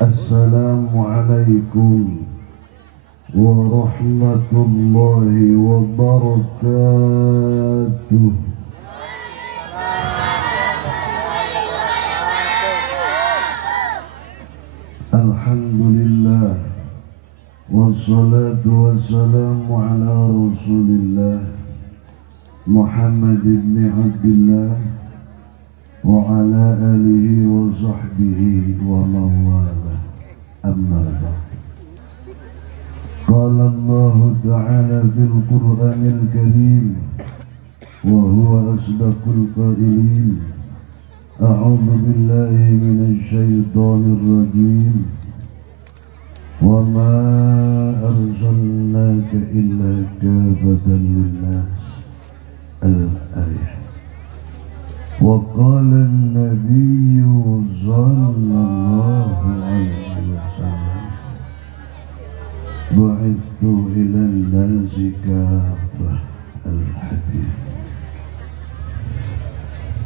Assalamualaikum warahmatullahi wabarakatuh. Alhamdulillah wassalatu wassalamu ala Rasulillah Muhammad ibn Abdullah wa ala alihi wa sahbihi wa mawala. Amma ba'd. Qala Allah ta'ala fil Qur'anil Karim wa huwa asdaqul qailin. A'udzu billahi minasy syaithanir rajim. Wa ma arsalnaka illa kafatan lin-nas. Al-ayah. Wa qala an-nabiyyu sallallahu alaihi wasallam bu'ithtu ila an-nasi kaffah. Al-hadits.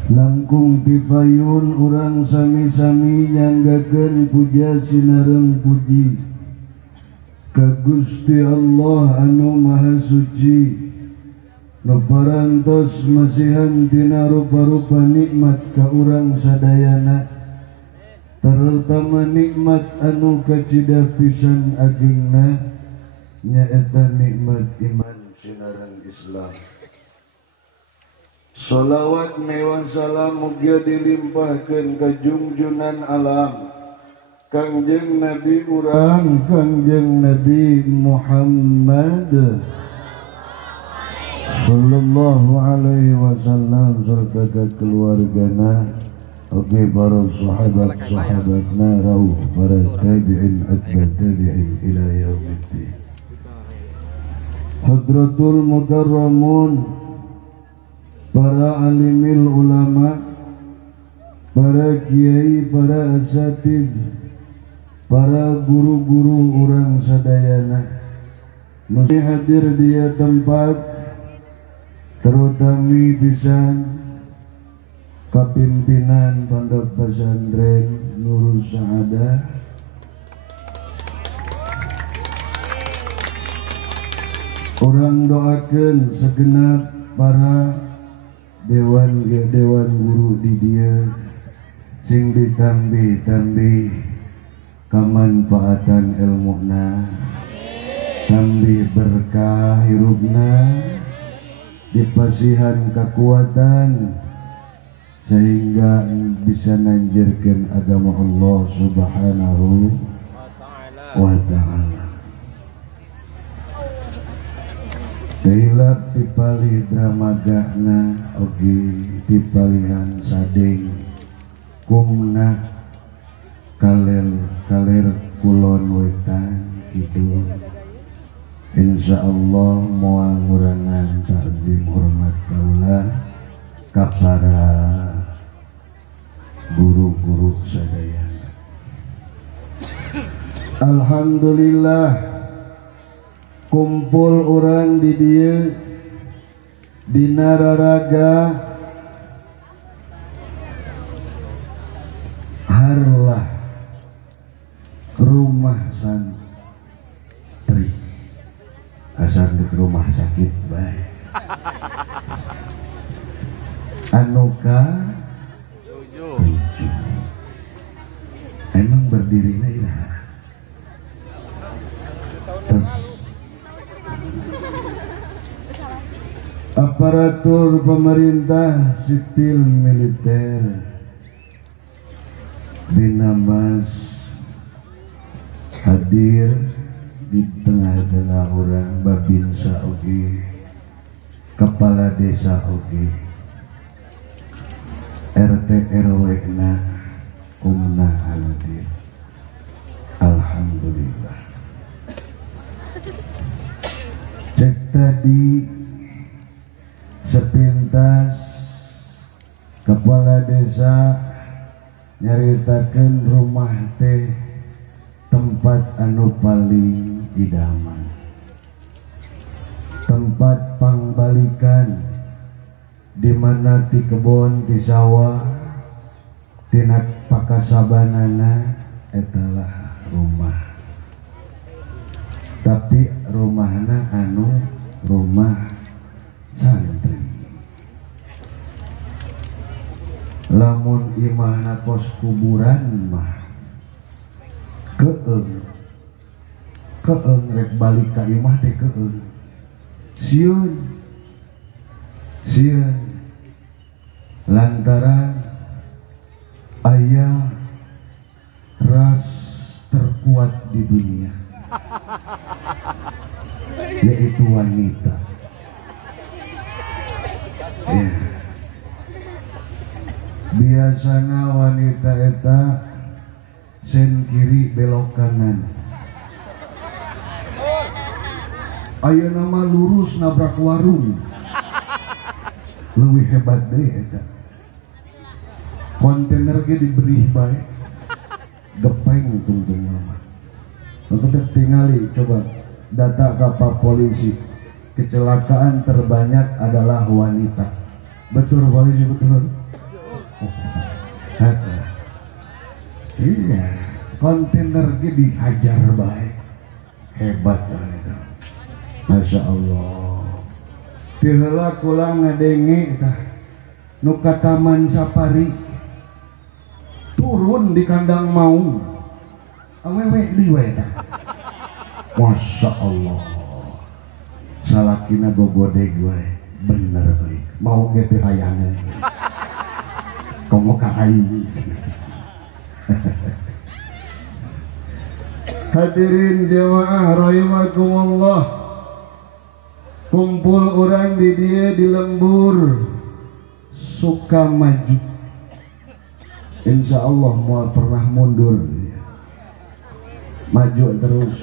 Langkung tipayun urang sami-sami nyanggakeun puja sinareng puji ka Gusti Allah anu Maha Suci, nu parantos masihan tina rupa-rupa nikmat ka urang sadayana, terutama nikmat anu kacida pisan agengna nyaeta nikmat iman sinareng Islam. Salawat mewah salam mugia dilimpahkeun ka junjunan alam Kangjeng Nabi urang Kangjeng Nabi Muhammad sallallahu alaihi wasallam serta ka keluargana oge para sahabat-sahabatna rauh para tabi'in atba tabi'in ila yaumiddin. Hadratul mukarramun, para alimil ulama, para kiai, para asatid, para guru-guru urang sadayana nu hadir di tempat, terutami pisan kapimpinan Pondok Pesantren Nurul Sa'adah, orang doakeun segenap para dewan guru di dia sing ditambi kamanfaatan ilmuna, tambi berkah hirupna, dipasihan kekuatan sehingga bisa nanjirkeun agama Allah Subhanahu wa ta'ala. Kailap tipali dramagana oge tipalihan sadeng kumna kaler kulon wetan kidul. Insyaallah moal ngurangan takzim hormat kaula ka para guru-guru sadayana. Alhamdulillah kumpul orang di dieu dina raraga harlah rumah santri, asal di rumah sakit bae anu ka 7 emang berdirinya iraha terus aparatur pemerintah sipil militer binamas hadir di tengah-tengah orang, babinsa oge, kepala desa oge, RT RW na kumna hadir. Alhamdulillah. Cek tadi sepintas kepala desa nyaritakeun rumah teh tempat anu paling idaman, tempat pangbalikan di mana ti kebon ti sawah tina pakasabanana etalah rumah, tapi rumahna anu rumah santri. Lamun imahna kos kuburan mah keeng rek balik ka imah teh keeng sieun lantaran aya ras terkuat di dunia yaitu wanita. Ya. Biasana wanita eta sen kiri belok kanan, aya nama lurus nabrak warung, lebih hebat deh eta. Kontainer ge diberi bae gepeng tungtung nama. Untuk tingali coba data kapal polisi, kecelakaan terbanyak adalah wanita. Betul polisi, betul. Iya, kontainer ge dihajar bae, hebat wanita. Masya Allah. Tiheula kula ngadenge tah nu ka Taman Safari turun di kandang maung awewe liwe tah. Masya Allah. Salakina gogodeg wae bener baik. Mau ge teh hayangan. Komo ka aing. Hadirin jamaah rahimakumullah. Kumpul orang di dia di lembur suka maju, insya Allah mau pernah mundur, maju terus.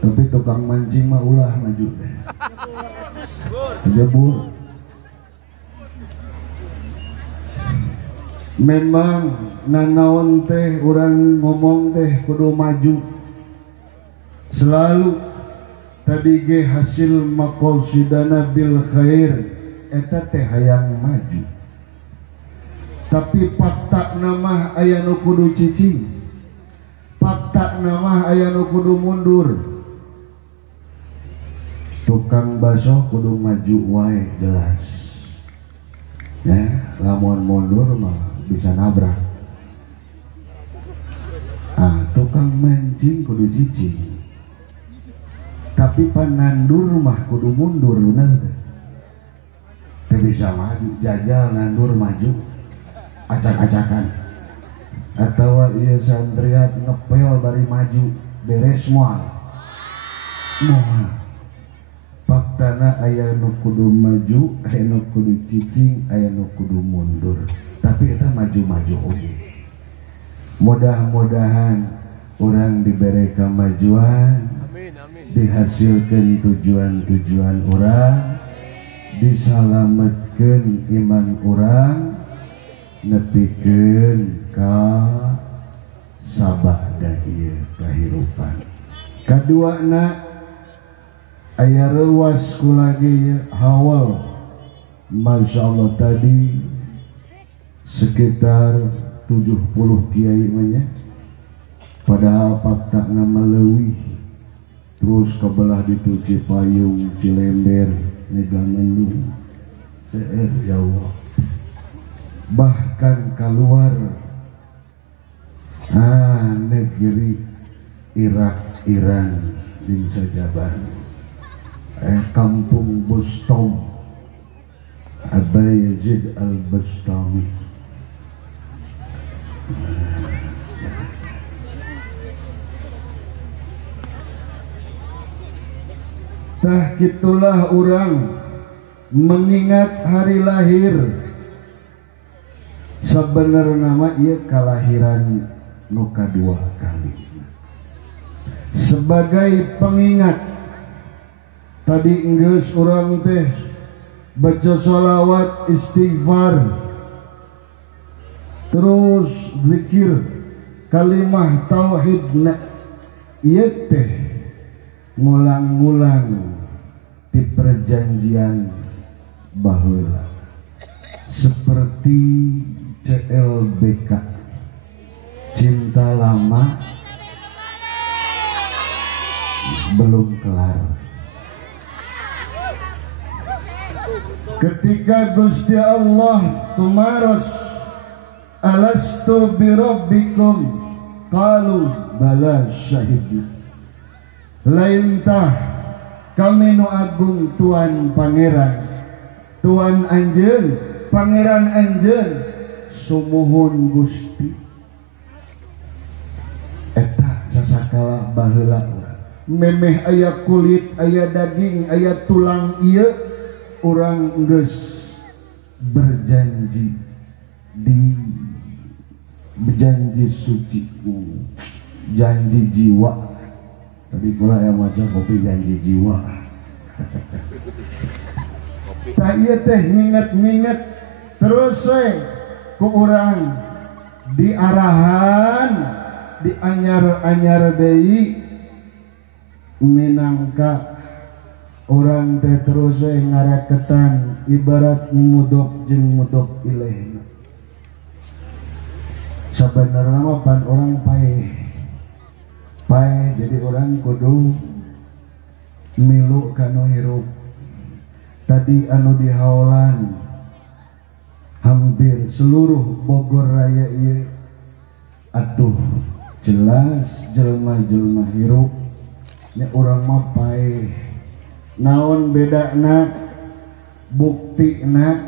Tapi tukang mancing mah ulah maju deh, jebur. Memang nanaon teh orang ngomong teh kudu maju selalu. Tadi ge hasil maqasidana bil khair eta teh hayang maju, tapi fakta nama aya nu kudu cicing, fakta nama aya nu kudu mundur. Tukang baso kudu maju wae jelas ya, lamun mundur mah bisa nabrak. Tukang mancing kudu cicing, tapi panandur mah kudu mundur, bener teh bisa maju. Jajal nandur maju acak-acakan, atau ieu santriat ngepel bari maju beres moal faktana aya nu kudu maju, aya nu kudu cicing, aya nu kudu mundur, tapi eta maju-maju oge. Mudah-mudahan orang diberi kemajuan, dihasilkan tujuan-tujuan orang, disalametkeun iman orang, nepikeun ka sabada ieu kahirupan. Kaduana aya ruas kulagi hawal, Masya Allah tadi sekitar 70 kiai manya, padahal fakta nama leuwih. Terus kebelah di Cipayung, Cilember, Megamendung, CR ya Allah. Bahkan keluar negeri Irak, Iran, di Sajaban, kampung Bustam, Aba Yazid Al-Bustami. Tah kitulah orang mengingat hari lahir. Sebenarnya nama ia kelahiran nu kadua kali. Sebagai pengingat, tadi geus orang teh baca sholawat istighfar, terus zikir kalimah tauhidna, ieu teh ngulang-ngulang di perjanjian baheula seperti CLBK cinta lama belum kelar. Ketika Gusti Allah tumaros alastu birabbikum qalu bala syahidna, lain tah kami nu agung Tuan Pangeran, Tuan Anjeun, Pangeran Anjeun, sumuhun Gusti. Eta sasakala baheula memeh aya kulit, aya daging, aya tulang ieu urang geus berjanji di berjanji suci, janji jiwa. Tadi pula yang macam kopi janji jiwa. Tak iya teh minget-minget terus we ku urang diarahan di anyar-anyar deui minangka orang teh terus we ngaraketan ibarat mudok jeung mudok ilehna. Sabenerna mah pan orang paeh jadi orang kudu milu kanu hirup. Tadi anu dihaolan hampir seluruh Bogor Raya ieu atuh jelas jelma-jelma hirup nya urang mah paeh. Naon bedana buktina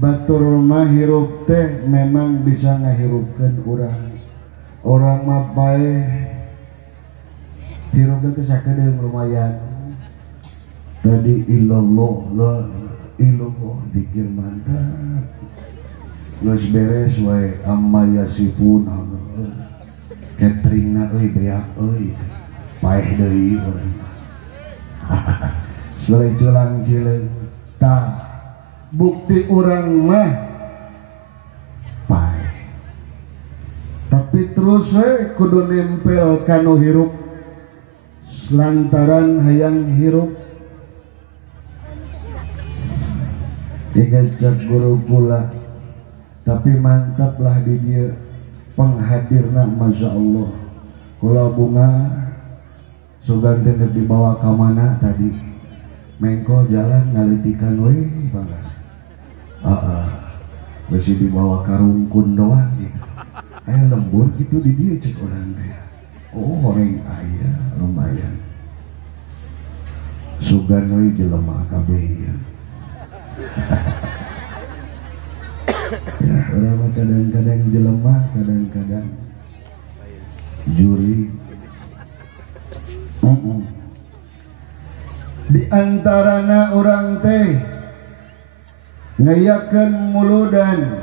batur mah hirup teh memang bisa ngahirupkeun urang mah paeh hirup teh sakedeung lumayan. Tadi illallah la illallah zikir mantap geus beres wae amma yasifun cateringna euy beak euy paeh deui urang selai culang cileung tah bukti urang mah paeh tapi terus we kudu nempel kanu hirup lantaran hayang hirup. Digajak guru kula tapi mantaplah di dia penghadirna masya Allah. Kula bunga sugan teh dibawa ka mana tadi mengko jalan ngalitikan we bagas masih dibawa ka rungkun doang gitu. Lembur gitu di dia cek orang teh. Oh horeng aya lumayan sugan we jelema kabeh ya. Ya, orang kadang-kadang jelema, kadang-kadang juri. Di antarana orang teh ngayakeun muludan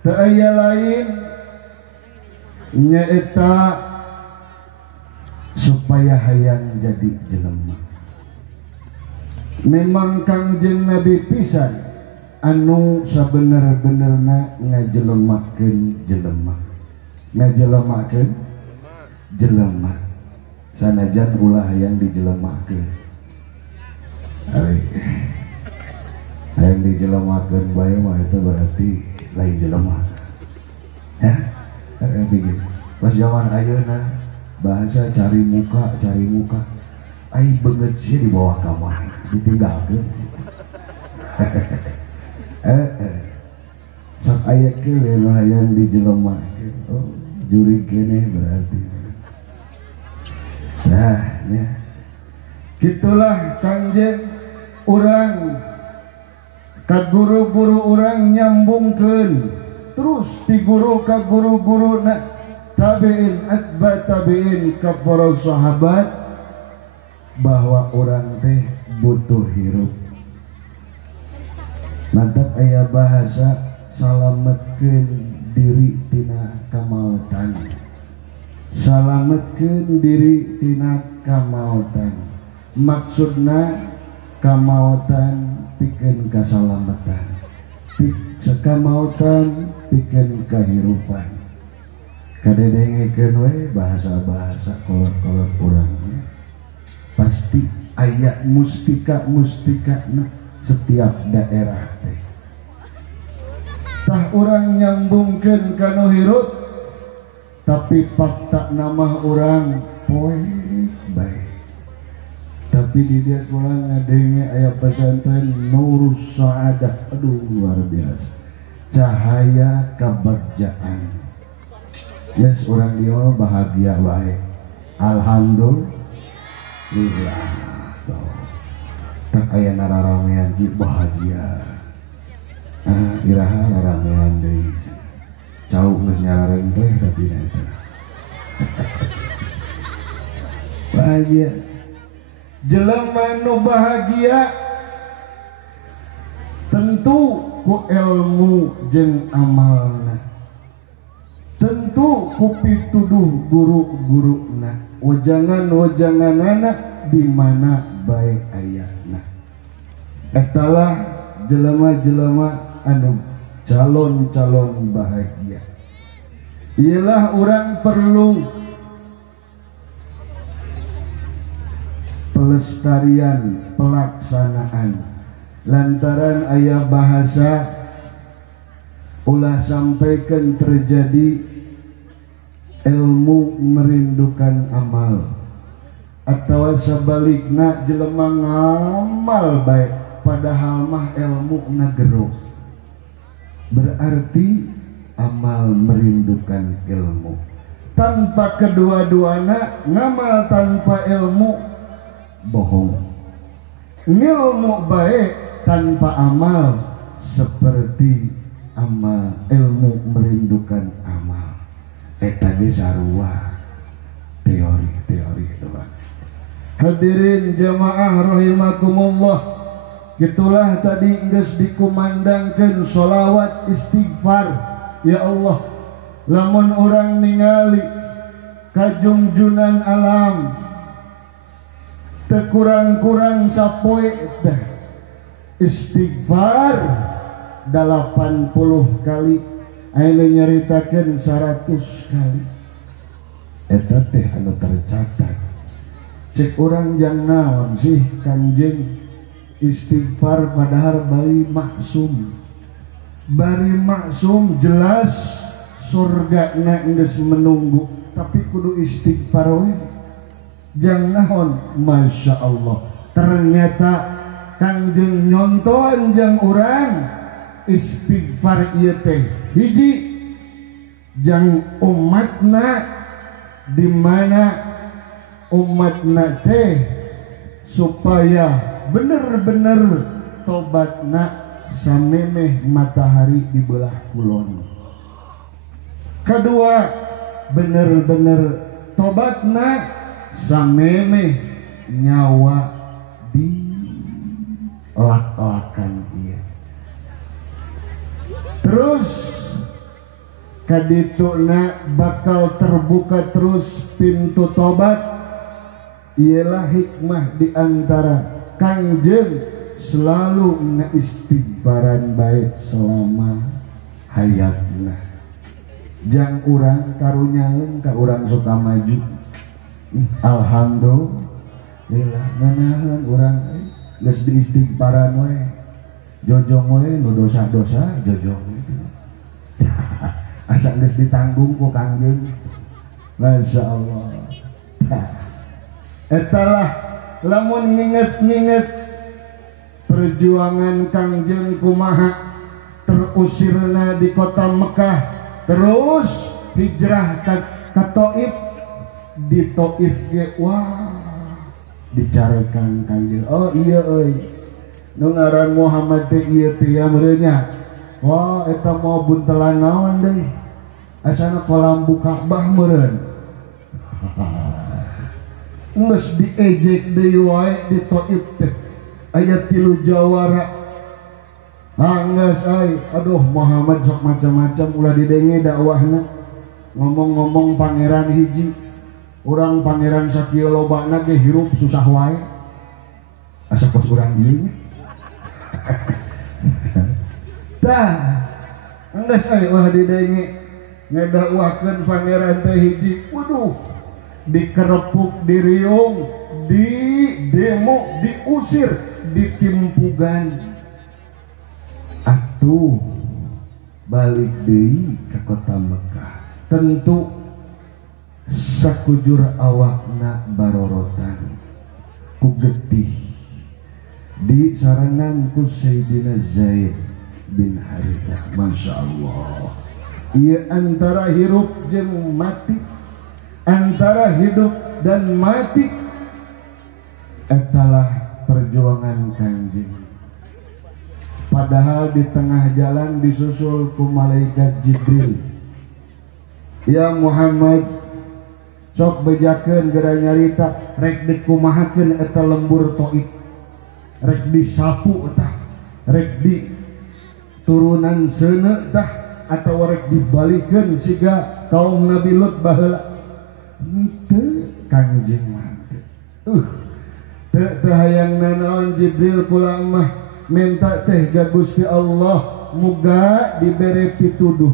teu aya lain nyaeta supaya hayang jadi jelema. Memang Kangjeng Nabi pisan anu sabener-benerna ngajelemakeun jelema. Ngajelemakeun jelema. Sanajan ulah hayang dijelemakeun. Ari hayang dijelemakeun bae mah eta berarti lain jelema. Ya, begini. Pas zaman ayeuna bahasa cari muka ai beungeut sih di bawah kamar ditinggalkeun. Sok aya ke hayang dijelemakeun. Oh, juri kene berarti. Nah, ya. Gitulah Kangjeng urang ka guru-guru urang nyambungkeun terus ti guru ka guru-guruna tabiin atba tabiin ka para sahabat bahwa orang teh butuh hirup. Mantap aya bahasa salametkeun diri tina kamautan. Salametkeun diri tina kamautan. Maksudna kamautan pikeun kasalamatan. Sakamautan pikeun kahirupan. Kadedengekeun we bahasa-bahasa kolot-kolot urang. Pasti ayat mustika-mustikana setiap daerah teh. Tah urang nyambungkeun kanu hirut tapi fakta nama orang poek baik. Tapi di dia sekolah ngadenge aya pesantren Nurus Saadah. Aduh luar biasa. Cahaya kebagjaan. Yes, orang dia bahagia baik. Alhamdulillah. Tak aya nararamean ki bahagia. Iraha raramean deui. Cau geus nyarareng teh tapi eta. Bahagia. Jelema nu bahagia tentu ku ilmu jeung amalna, tentu ku pituduh guru-guruna, wajangan-wajanganana di mana bae ayana. Etalah jelema-jelema anu calon-calon bahagia. Ialah orang perlu pelestarian, pelaksanaan. Lantaran aya bahasa ulah sampaikan terjadi ilmu merindukan amal, atau sebaliknya jelema ngamal baik padahal mah ilmu ngagero. Berarti amal merindukan ilmu. Tanpa kedua-duana ngamal tanpa ilmu bohong. Ilmu baik tanpa amal seperti amal ilmu merindukan amal. Eta ge sarua teori doang. Hadirin jamaah rahimakumullah. Itulah tadi geus dikumandangkeun sholawat istighfar. Ya Allah, lamun orang ningali kajungjunan alam tekurang-kurang sapoe teh istighfar 80 kali, anu nyaritakeun 100 kali. Eta teh anu tercatat. Cek urang jang naon sih Kanjeng istighfar padahal bari maksum. Bari maksum jelas surgana geus menunggu, tapi kudu istighfar we. Jang naon, masya Allah. Ternyata Kanjeng nyontohan jang urang istighfar ieu teh hiji jang umatna, di mana umatna teh supaya bener-bener tobatna samemeh matahari di belah kulon. Kedua, bener-bener tobatna samemeh nyawa di lak-lakan ieu. Terus kadituna bakal terbuka terus pintu tobat. Ialah hikmah diantara Kangjeng selalu ngaistighfaran baik selama hayatna. Jang urang karunyaeun ka urang suka maju. Alhamdulillah nganahan urang geus diistighfaran we. Jojong we nu dosa-dosa jojong itu. Asa geus ditanggung ku Kangjeng. Masyaallah. Etalah lamun nginget-nginget perjuangan Kangjeng kumaha terusirna di kota Mekah, terus hijrah ka Taif. Di Taif ge wah dicarekan Kangjeng. Oh iya euy, nu ngaran Muhammad teh ieu teh ya meureun nya. Wah eta mau buntelan naon deui, asana kolam Ka'bah meureun. Geus diejek deui wae di Taif teh aya 3 jawara. Geus ai, aduh Muhammad sok macam-macam ulah didenge dakwahna. Ngomong-ngomong pangeran hiji, urang pangeran sakieu lobana ge hirup susah wae. Asa pos urang ieu. Tah, geus ai ulah didenge ngadakwahkeun pangeran teh hiji. Waduh, dikerepuk, diriung, di demo, diusir, ditimpugan. tuh balik deui ke kota Mekah. Tentu sakujur awakna barorotan ku getih di sarangan ku Sayyidina Zaid bin Harithah. Masya Allah, ia antara hidup jeung mati, antara hidup dan mati, etalah perjuangan Kanjeng. Padahal di tengah jalan disusul ku malaikat Jibril, ya Muhammad, sok bejakeun geura nyarita rek dikumahakeun eta lembur Thaif, rek disapu tah, rek di turunan seuneu tah, atawa rek dibalikeun siga kaum Nabi Lut baheula. Henteu Kanjeng mah teu hayang nanaon Jibril kula mah minta teh ka Gusti Allah muga dibere pituduh.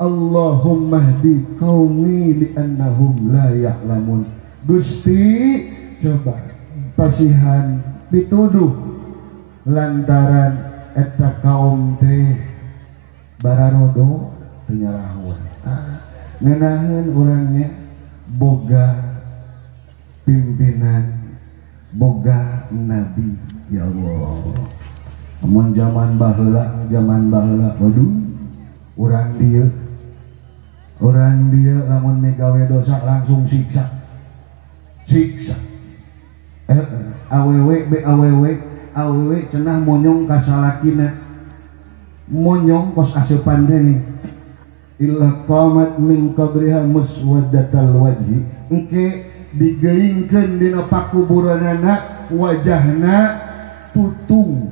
Allahumma hdi qaumi li annahum la ya'lamun. Gusti coba pasihan pituduh lantaran eta kaum teh bararodo teu nyarahoan. Ngenaheun urangnya boga pimpinan, boga nabi. Ya Allah, amun zaman baheula waduh urang dieu lamun megawe dosa langsung siksa awewe cenah monyong ka salakina, monyong kos aseupan deui illa qamat min qabriha muswaddatal wajhi, engke digeingkeun dina pakuburanana wajahna tutung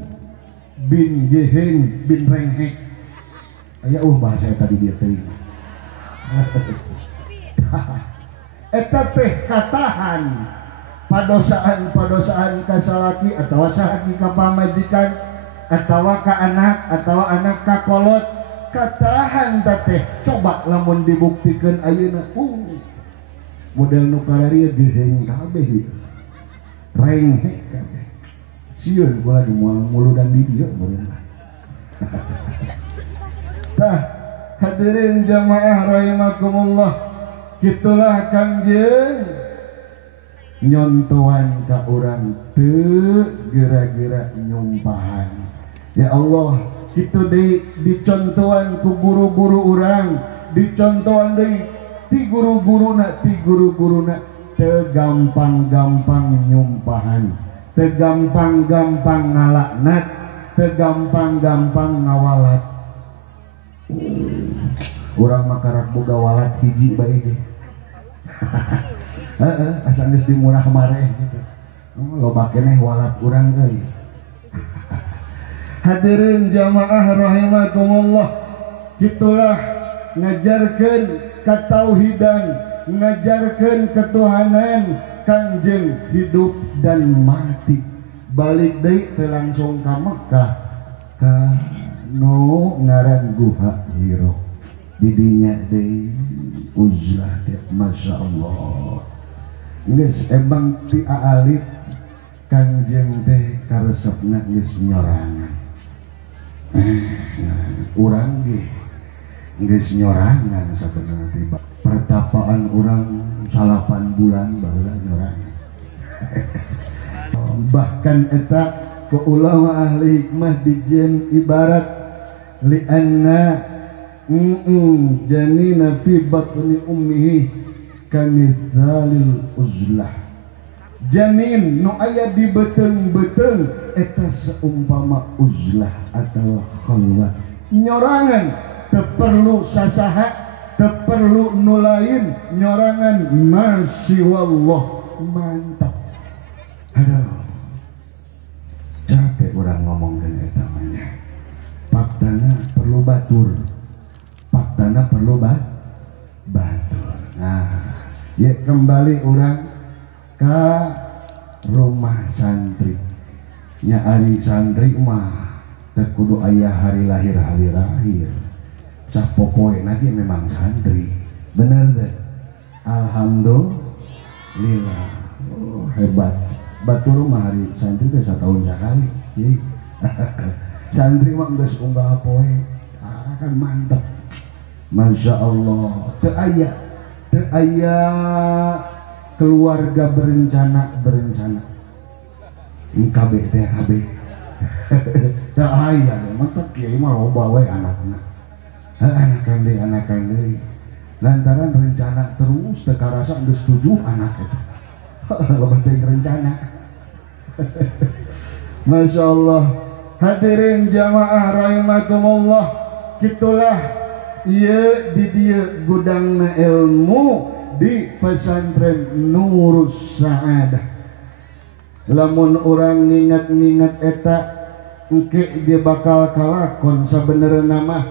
bin geheng bin renghek. Aya bahasa tadi dia teuing. Eta teh katahan padosaan kasalaki atawa sahaki ka pamajikan atawa ka anak atawa anak ka kolot, katahan teh coba lamun dibuktikeun ayeuna model nu kararieu geheng kabeh renghek kabeh. Sieun kula di muludan di dieu meureun. Tah hadirin jamaah rahimakumullah, kitulah Kangjeng nyontohan ka urang teu geura-geura nyumpahan. Ya Allah, kitu deui dicontohan ku guru-guru urang, dicontohan deui ti guru-guruna teu gampang-gampang nyumpahan, teu gampang-gampang ngalaknat, teu gampang-gampang ngawalat. Urang makarak boga walat hiji bae ge. Asa geus dimurah mareh gitu. Loba keneh walat urang euy. Hadirin jamaah rahimakumullah, kitulah ngajarkeun katauhidan, ngajarkeun ketuhanan Kangjeng hidup dan mati. Balik deui teu langsung ka Mekah, ka no ngaran Guha Hiro. Didinya deui uzlah teh Masya Allah. Geus emang ti aalit Kangjeng teh karesepna geus nyorangan. Urang ge geus nyorangan sabenerna teh. Pertapaan urang 8 bulan baheula nyorangan. Bahkan eta ku ulama ahli hikmah dijieun ibarat li anna janina fi batni ummihi kamithalil uzlah. Janin nu aya di beuteung-beuteung eta seumpama uzlah atau khalwat. Nyorangan teu perlu sasaha, teu perlu nu lain, nyorangan masyiwallah. Mantap. Aduh, capek urang ngomongkeun eta mah. Faktana perlu batur, faktana perlu batur. Nah, ya kembali orang ke rumah santri. Nya ari santri mah teu kudu aya hari lahir. Cah popoena ge memang santri. Bener teh? Alhamdulillah. Oh, hebat. Batur mah hari santri teh 1 tahun sekali. santri mah geus unggah poe kan mantep. Masya Allah. Teu aya keluarga berencana KB teh KB teu aya mantep kiai mah loba we anakna anakan deui lantaran rencana terus teu karasa geus 7 anak eta loba teh rencana. Masya Allah. Hadirin jamaah rahimakumullah, kitulah ieu di dieu gudangna ilmu di pesantren Nurus Saadah. Lamun orang ningat-ningat eta engke dia bakal kalakon sabenerna mah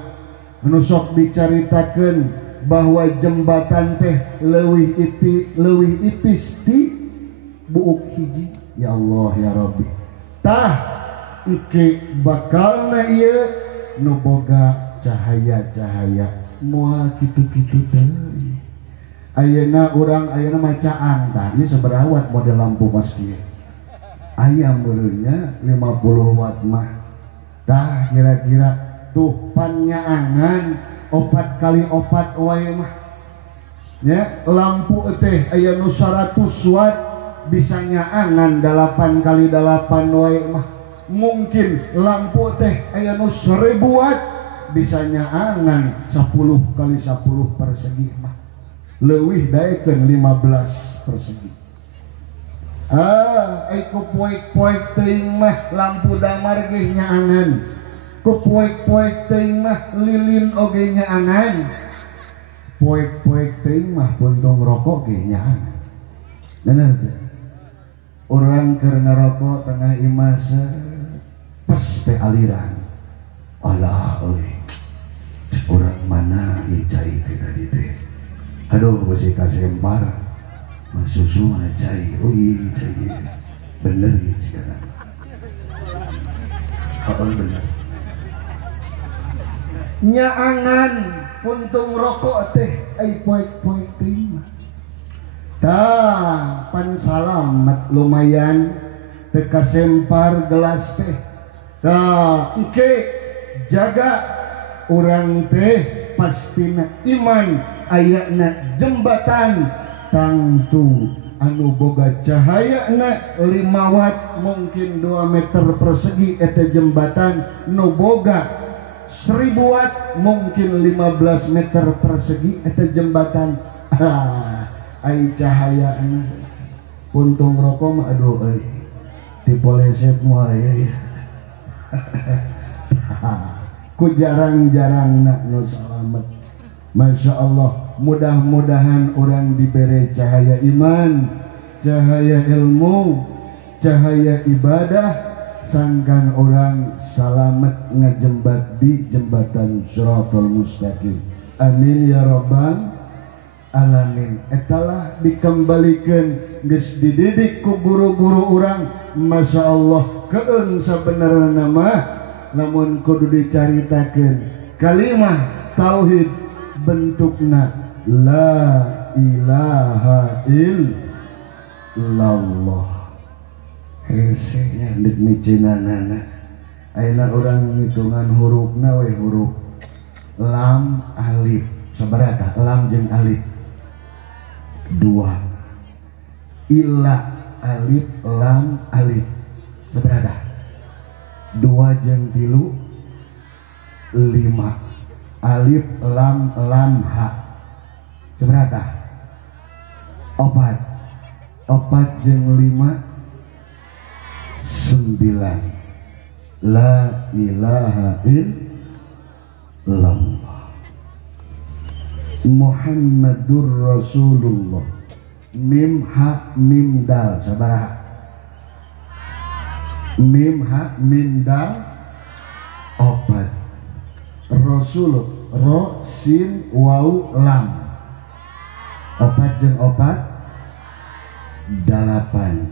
nu sok dicaritakeun bahwa jembatan teh leuwih ipis ti buuk hiji. Ya Allah ya Rabbi, tah engke bakalna ieu nu boga cahaya-cahaya moal kitu-kitu teh. Ayeuna urang ayeuna macaan tah ieu sabaraha watt model lampu pas kieu. Aya meureunnya 50 watt mah. Tah kira-kira tuh panyaangan 4 kali 4 wae mah. Ya, lampu teh aya nu 100 watt bisa nyaangan 8 kali 8 wae mah. Mungkin lampu teh aya nu 1000 watt bisa nyaangan 10 kali 10 persegi mah. Leuwih daekeun 15 persegi. Ku poek-poek teuing mah lampu damar ge nyaangan. Ku poek-poek teuing mah lilin oge nyaangan. Poek-poek teuing mah puntung rokok ge nyaangan. Bener teh. Urang keur ngarokok tengah imasa pas teh aliran. Alah euy. Urang mana ieu cai teh tadi teh. Aduh besi kasempar. Susu mana cai, oh iya cai, bener ya sekarang. Oh bener. Nyaangan puntung rokok teh, ay poek-poek teh mah. Tah pan salamet lumayan, teka sempar gelas teh. Tah engke jaga urang teh pastina iman ayana jembatan. Tangtu anu boga cahaya na 5 watt mungkin 2 meter persegi eta jembatan nu boga 1000 watt mungkin 15 meter persegi eta jembatan. Ai cahaya na puntung rokok mah aduh euy dipoleset moal ya. Ku jarang-jarang na nu salamet. Masya Allah. Mudah-mudahan orang diberi cahaya iman, cahaya ilmu, cahaya ibadah, sangkan orang salamet ngajembat di jembatan Shiratal Mustaqim. Amin ya rabbal alamin. Etalah dikembalikan geus dididik ku guru-guru orang. Masya Allah keun sabenerna nama namun kudu dicaritakeun kalimah tauhid bentukna la ilaha illallah. Hesenya dek micinanana ayeuna urang ngitungan hurufna we huruf lam alif sabaraha lam jeung alif 2 illa alif lam alif sabaraha 2 jeung 3 5 alif lam lam ha seberapa 4 jeung 5 9 la ilaha illallah Muhammadur Rasulullah mim ha mim dal sabaraha mim ha mim dal 4 Rasul ro sin waw lam 4 jeung 4 8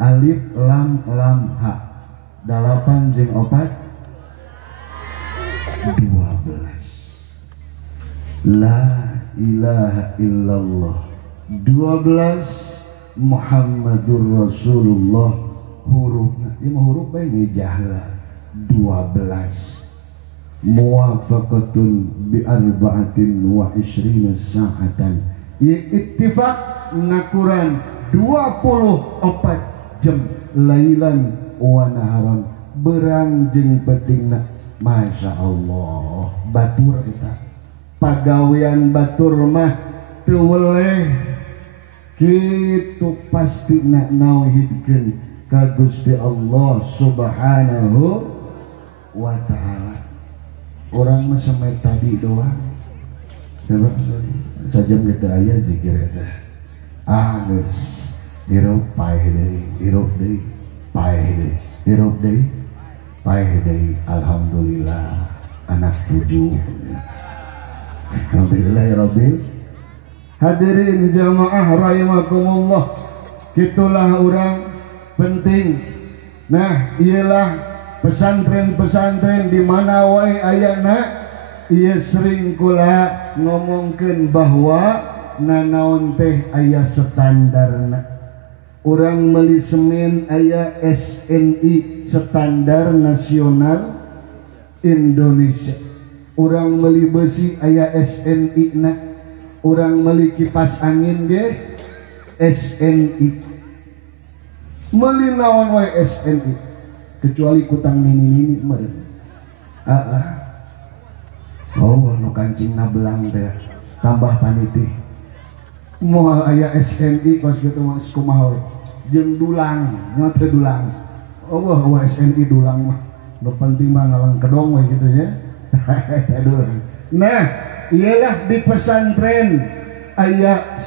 alif lam lam ha 8 jeung 4 12 la ilaha illallah 12 Muhammadur Rasulullah hurufna ieu mah huruf bae ngejahla 12 muwafaqatun bi arba'atin wa ishrina sa'atan ittifaq ngakuran 24 jam lailan wa naharan berang jeung pentingna. Masya Allah batur kita pagawean batur mah teu weleh kitu pasti nak nauhidkeun ka Gusti Allah Subhanahu wa ta'ala. Orang mah sampai tadi doang sajam kita aya zikir eta geus hirup paeh deui hirup deui paeh deui hirup deui paeh deui. Alhamdulillah anak 7. Alhamdulillah ya Rabbil. Hadirin jamaah rahimakumullah, gitulah orang penting. Nah ialah pesantren-pesantren di mana wae ayana ieu sering kula ngomongkeun bahwa nanaon teh aya standarna. Urang meuli semen aya SNI standar nasional Indonesia. Urang meuli besi aya SNI na. Urang meuli kipas angin ge SNI. Meuli naon wae SNI kecuali kutang nini meureun. Oh nu kancingna belang teh tambah paniti. Moal aya SNI kos kitu mah kumaha jeung dulang, nya teh dulang. Oh SNI dulang mah. Nu penting mah ngalang kedong we kitu nya. Dulang. Nah, ialah di pesantren aya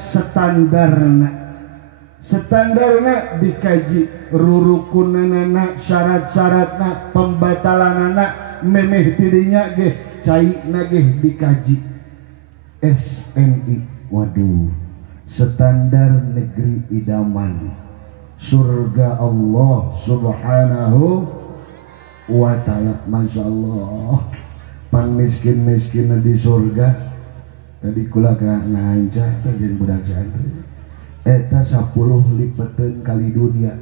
standarna dikaji rurukunana syarat-syaratna pembatalanana memeh tidinya ge caina ge dikaji. SNI waduh standar negeri idaman surga Allah Subhanahu wa ta'ala. Masya Allah pan miskin-miskin di surga tadi kula ka ngahancah jeung budak santri eta 10 lipeteun kali dunia.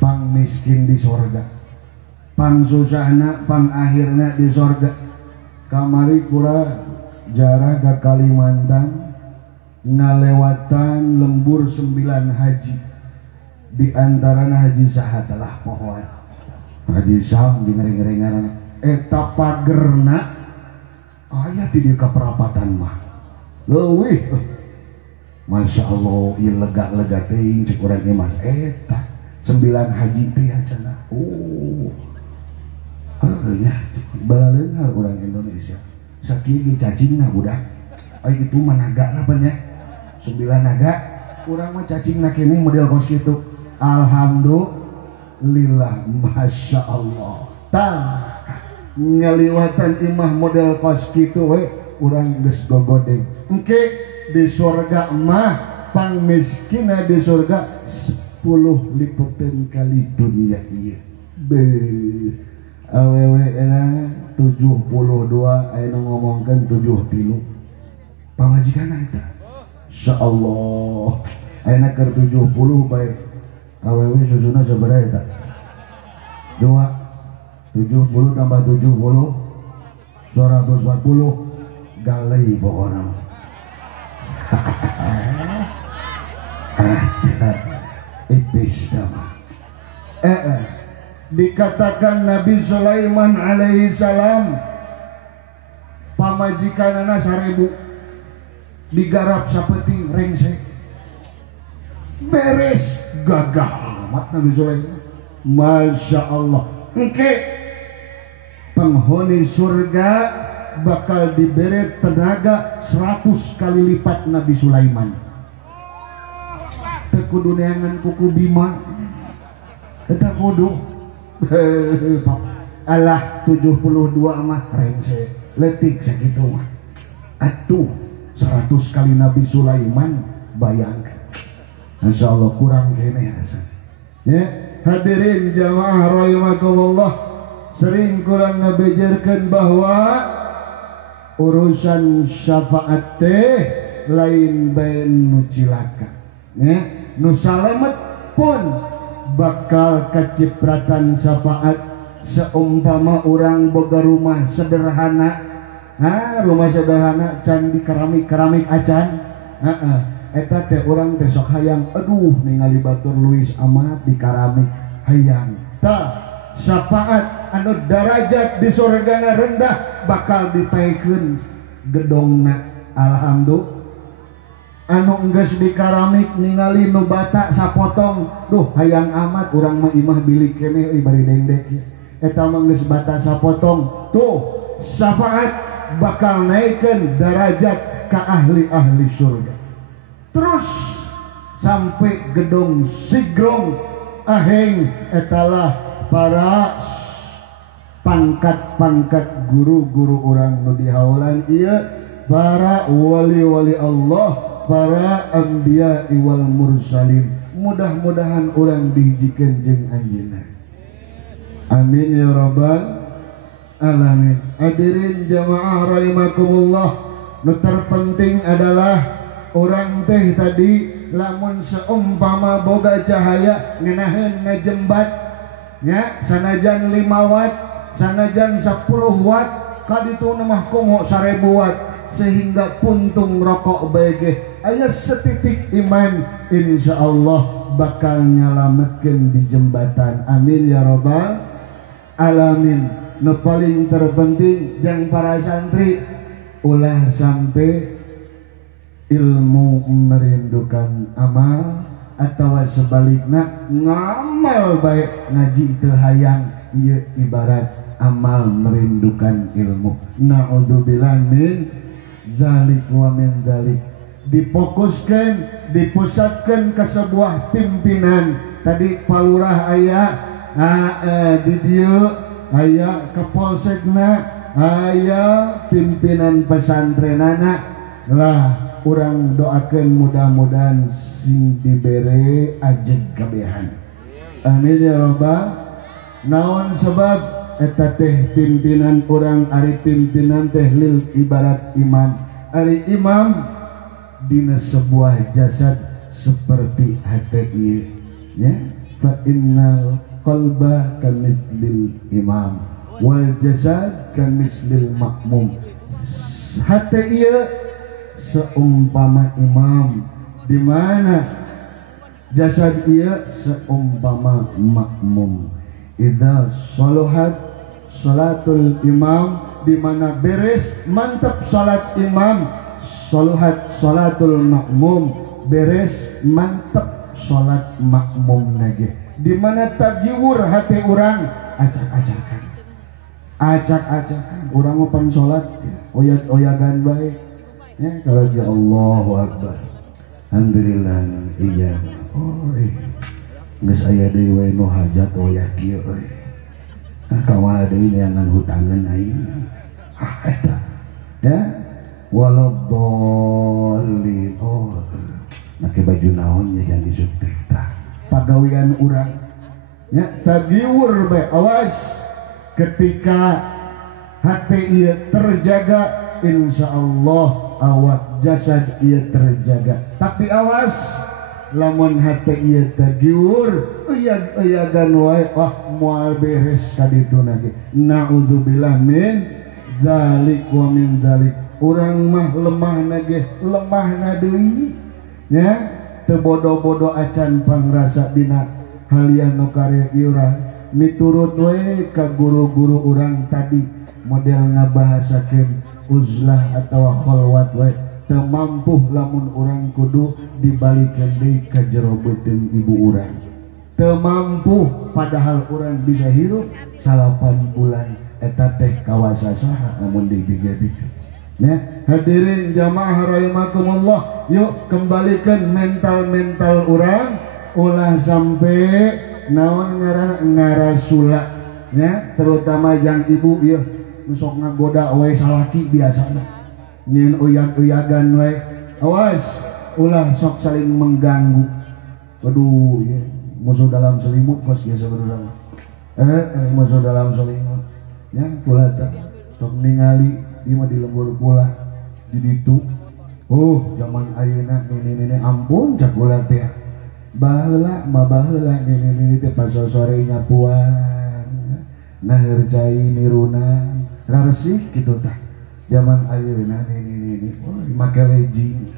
Pang miskin di surga, pang susahna, pang akhirna di surga. Kamari kula jarah ke Kalimantan ngalewatan lembur 9 haji, di antarana haji sahatalah pohon haji sah di ngering-ngeringan eta pagerna aya di dieu kaperapatan mah leuwih. Masya Allah ieu lega-lega teuing cek urang ieu mas eta 9 haji teh cenah. Nya balaleunghal urang Indonesia sakieu ge cacingna budak ai itu mah nagana apa nya 9 naga urang mah cacingna kene model kos kitu. Alhamdulillah Masya Allah tah ngaliwatan imah model kos kitu we urang geus gogodeng engke di surga mah pang miskinna di surga 10 lipeteun kali dunia ieu. Awewe era 72 aya nu ngomongkeun 73 pamajikanna eta. Insyaallah ayeuna keur 70 bae awewe susuna sabaraha eta? 2 70 tambah 70 140 galei pokoknya. Ipis nama. Dikatakan Nabi Sulaiman alaihi salam pamajikanana 1000 digarap sapeting rengsek beres gagah amat Nabi Sulaiman. Masya Allah. Engke penghuni surga bakal diberi tenaga 100 kali lipat Nabi Sulaiman. Teu kudu neangan kuku Bima. Eta kudu alah 72 mah rengse letik sakitu mah. Atuh 100 kali Nabi Sulaiman bayangkan. Insyaallah kurang kene asa. Ya, hadirin jamaah rahimakumullah, sering kurang ngabejerkeun bahwa urusan syafaat teh lain bae nu cilaka. Ya, nu salamet pun bakal kacipratan syafaat seumpama orang boga rumah sederhana, rumah sederhana can di keramik acan, eta teh orang besok hayang aduh ningali batur Luis Amat di keramik hayang tah syafaat anu darajat di surgana rendah bakal ditaikeun gedongna. Alhamdulillah anu geus di keramik ningali nu bata sapotong duh hayang amat urang mah imah bilik keneh euy bari dengdek eta mah geus bata sapotong tuh syafaat bakal naikeun derajat ka ahli-ahli surga. Terus sampai gedung sigrong aheng etalah para pangkat-pangkat guru-guru orang nu dihaulan ieu para wali-wali Allah, para anbiya wal mursalin. Mudah-mudahan orang dijikeun jeung anjeunna. Amin ya rabbal alamin. Hadirin jamaah rahimakumullah, nu terpenting adalah orang teh tadi lamun seumpama boga cahaya ngenaheun ngajembat nya sanajan 5 watt sanajan 10 watt kaditu mah komo 1000 watt sehingga puntung rokok bege aya setitik iman insyaallah bakal nyalametkeun di jembatan. Amin ya rabbal alamin. Nu paling terpenting jang para santri ulah sampai ilmu merindukan amal atau sebaliknya ngamal baik ngaji teu hayang ieu ibarat amal merindukan ilmu. Naudzubillah min zalik wa min zalik. Difokuskan, dipusatkan ke sebuah pimpinan. Tadi palurah aya di dieu aya kapolsekna aya pimpinan pesantrenana lah. Urang doakeun mudah-mudahan sing dibere ajeg kabehan. Amin ya rabbal. Naon sebab eta teh pimpinan urang ari pimpinan teh lil ibarat imam. Ari imam dina sebuah jasad seperti hati ieu nya. Fa innal qalba kamithil imam wal jasad kamithil makmum. Hati ieu seumpama imam, di mana jasad ia seumpama makmum. Idza salahat salatul imam, di mana beres mantap salat imam, salahat salatul makmum, beres mantap salat makmum nage. Di mana tagiwur hati orang acak-acakan, acak-acakan orang mau pan salat oyat-oyagan baik. Ya kalau dia Allahu Akbar, alhamdulillah iya. Oh, geus aya deui we nu hajat oyak kieu euy. Kawa deui neangan hutangan aing. Eta. Ya, waladdallin. Oh, make baju naon nya yang disutih tah. Pagawean urang. Ya, tagiwur bae. Awas ketika hati ieu terjaga insyaallah awak jasad ia terjaga. Tapi awas lamun hati ia tagiur euyagan wae wah moal beres kaditu nage. Naudzubillah min zalik wa min zalik. Urang mah lemah nage, lemah na deui nya teu bodo-bodo acan pangrasa dina halian nu karya urang miturut we ka guru-guru urang tadi model ngabahasakeun uzlah atau khalwat we teu mampu lamun urang kudu dibalikeun deui ka jero beuteung ibu urang. Teu mampu padahal urang bisa hirup 8 bulan eta teh kawasa saha lamun dipikir-pikir. Ya, hadirin jamaah rahimakumullah, yuk kembalikan mental-mental urang ulah sampai naon ngaranna ngarasula ya, terutama yang ibu ieu sok ngagoda we salaki biasana nyen uyag-uyagan we. Awas ulah sok saling mengganggu. Aduh ya, musuh dalam selimut kos biasa berurang. Musuh dalam selimut ya kula teh sok ningali ieu mah di lembur pula di ditu. Oh zaman ayeuna nini ampun cak kula teh baheula baheula nini teh pas sore nyapuan Naheur cai niruna raresih kitu tah zaman ayeuna ini make legging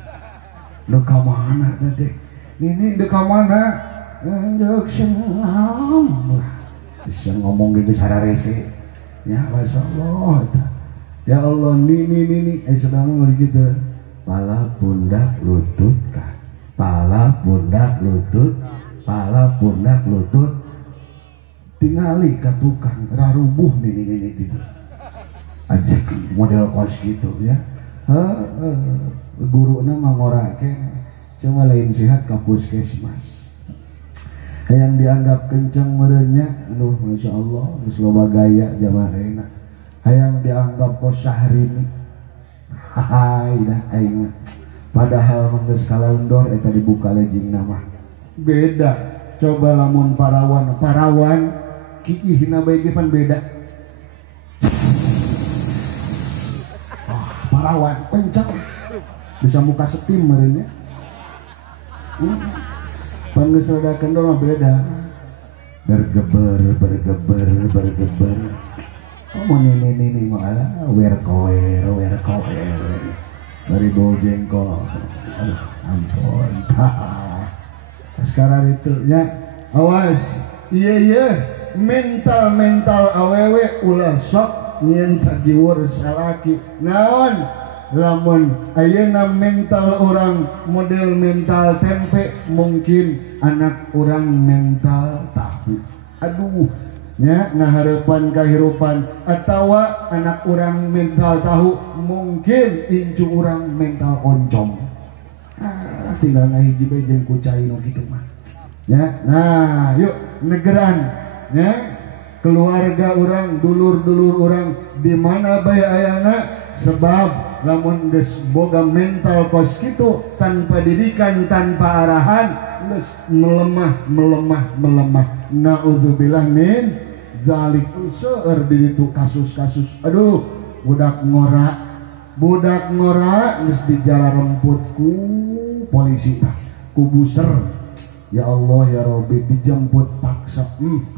nu ka mana teh ini de ka mana deuk senam bisa ngomong gitu sararese ya masyaallah ya Allah ini sedang gitu pala pundak lutut kah pala pundak lutut tingali ka tukang rarubuh nih gitu aja model kos gitu ya guruna ngorake cuma lain sehat ka puskesmas yang dianggap kencang merenya aduh masya Allah geus loba gaya jamaah ayeuna hayang dianggap kos Syahrini hai dah aing padahal mah geus kalendor eta dibuka lejing nama beda coba lamun parawan kiihna bae ge pan beda parawan kencang bisa muka setim merenya pan geus rada kendor mah beda bergeber oh ini malah werkower dari bau jengkol aduh ampun sekarang itu ya awas iya mental awewe ulah sok nyen tagiwur salaki naon lamun ayeuna mental orang model mental tempe mungkin anak orang mental tahu aduh nya ngaharepan kahirupan atawa anak orang mental tahu mungkin incu orang mental oncom tinggal ngahiji bae jeung kucai nu kitu mah ya nah yuk negeran ya keluarga orang dulur orang di mana bae ayana sebab lamun geus boga mental kos kitu tanpa didikan tanpa arahan geus melemah naudzubillah min zalik seueur di ditu kasus-kasus aduh budak ngora geus dijalaremput ku polisi ku buser ya Allah ya Rabbi dijemput paksa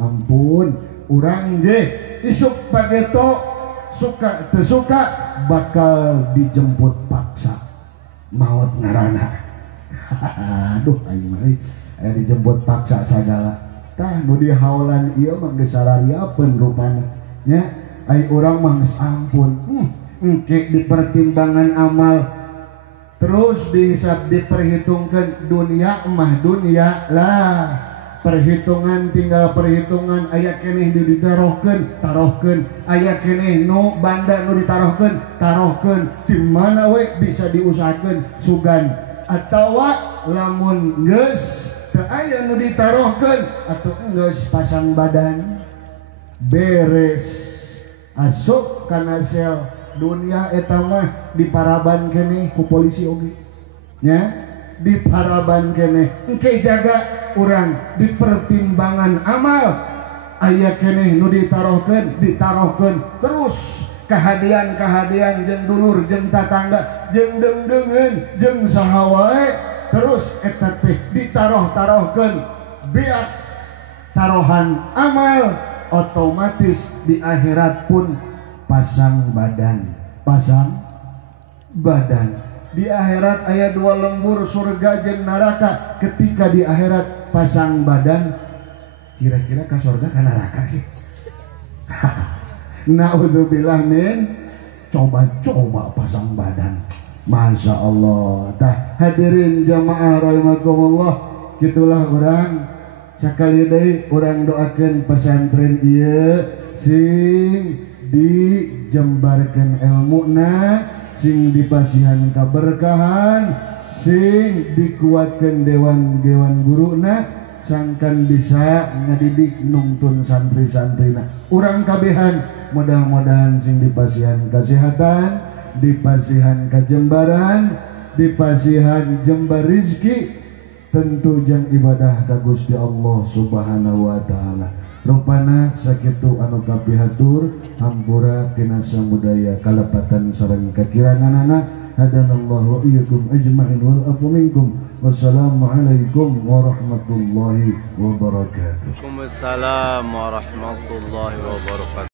ampun urang ge isuk pageto suka teu suka bakal dijemput paksa maut ngaranna aduh aing mah aya dijemput paksa sagala tah nu dihaolan ieu mah geus sarariapeun rupana nya ai urang mah geus ampun engke di pertimbangan amal terus dihisab diperhitungkan dunia mah dunia lah perhitungan tinggal perhitungan aya keneh ditarohkeun aya keneh nu banda nu ditarohkeun di mana we bisa diusahakeun sugan atawa lamun geus teu aya nu ditarohkeun atuh geus pasang badan beres asup kana sel dunia eta mah diparaban keneh ku polisi oge nya diparaban keneh engke jaga urang di pertimbangan amal aya keneh nu ditarohkeun terus kahadian jeung dulur jeung tatangga jeung deungdeungeun jeung saha wae terus eta teh ditaroh-tarohkeun biak tarohan amal otomatis di akhirat pun pasang badan di akhirat aya dua lembur surga jeung neraka ketika di akhirat pasang badan kira-kira ka surga ka neraka sih naudzubillah min coba pasang badan masya Allah tah hadirin jamaah rahimakumullah gitulah urang sakali deui urang doakeun pesantren ieu sing dijembarkeun ilmuna sing dipasihan kaberkahan sing dikuatkan dewan guruna sangkan bisa ngadidik nungtun santri-santrina urang kabehan mudah-mudahan sing dipasihan kesehatan dipasihan kajembaran dipasihan jembar rizki tentu jang ibadah ka Gusti Allah subhanahu wa ta'ala rupana sakitu anu kapihatur hampura tina samudaya kalepatan sareng kakiranganana hadanallahu wa iyyakum ajma'in wal afu minkum. Wassalamualaikum warahmatullahi wabarakatuh. Waalaikumsalam warahmatullahi wabarakatuh.